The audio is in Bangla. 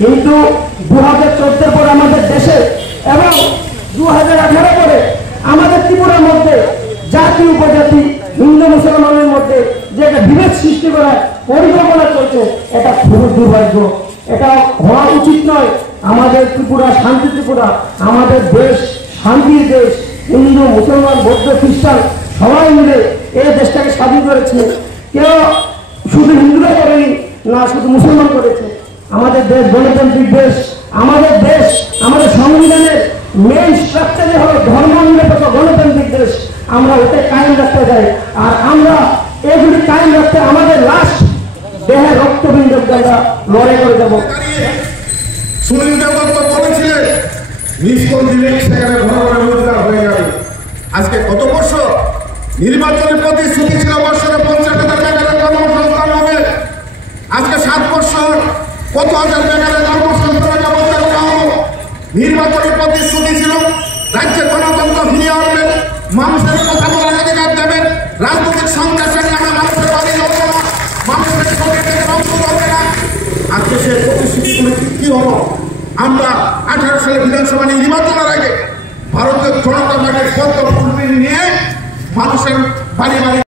কিন্তু 2014 পরে আমাদের দেশে এবং 2018 পরে আমাদের ত্রিপুরার মধ্যে জাতি উপজাতি হিন্দু মুসলমানের মধ্যে যে একটা বিভেদ সৃষ্টি করার পরিকল্পনা চলছে, এটা খুব দুর্ভাগ্য। এটা হওয়া উচিত নয়। আমাদের ত্রিপুরা শান্তি ত্রিপুরা, আমাদের দেশ শান্তির দেশ। হিন্দু মুসলমান বৌদ্ধ খ্রিস্টান সবাই মিলে এই দেশটাকে স্বাধীন করেছে। কেউ শুধু হিন্দুরা করেনি, না শুধু মুসলমান করেছে। আমাদের দেশ গণতান্ত্রিক দেশ। আমাদের দেশ, আমাদের সংবিধানের মেইন স্ট্রাকচারে হলো ধর্মনিরপেক্ষ গণতান্ত্রিক দেশ। আমরা ওতে কায়েম রাখতে চাই। আর আমরা এগুলি কায়েম রাখতে আমাদের লাস্ট দেহের রক্তবিন্দু আমরা লড়াই করে যাবো। সুনীল দেবদত্ত বলেছিলেন নিষ্কল দিলে সেখানে ঘন ঘন রোজগার হয়ে যাবে। আজকে কত বছর নির্বাচনের প্রতিশ্রুতি ছিল বছরে 50,000 বেকারের কর্মসংস্থান হবে। আজকে 7 বছর কত হাজার বেকারের কর্মসংস্থানের ব্যবস্থা করা হলো। নির্বাচনের প্রতিশ্রুতি ছিল রাজ্যের গণতন্ত্র ফিরিয়ে আনবেন, মানুষের কথা বলার অধিকার দেবেন, রাজনৈতিক সংঘর্ষের নামে মানুষের বাড়ি লড়বে না, মানুষের শরীর থেকে রক্ত করবে না। আজকে সে প্রতিশ্রুতিগুলো কি হলো? আমরা 18 সালে বিধানসভা নির্বাচনের আগে ভারতের জনতা পার্টির নিয়ে মানুষের বাড়ি বাড়ি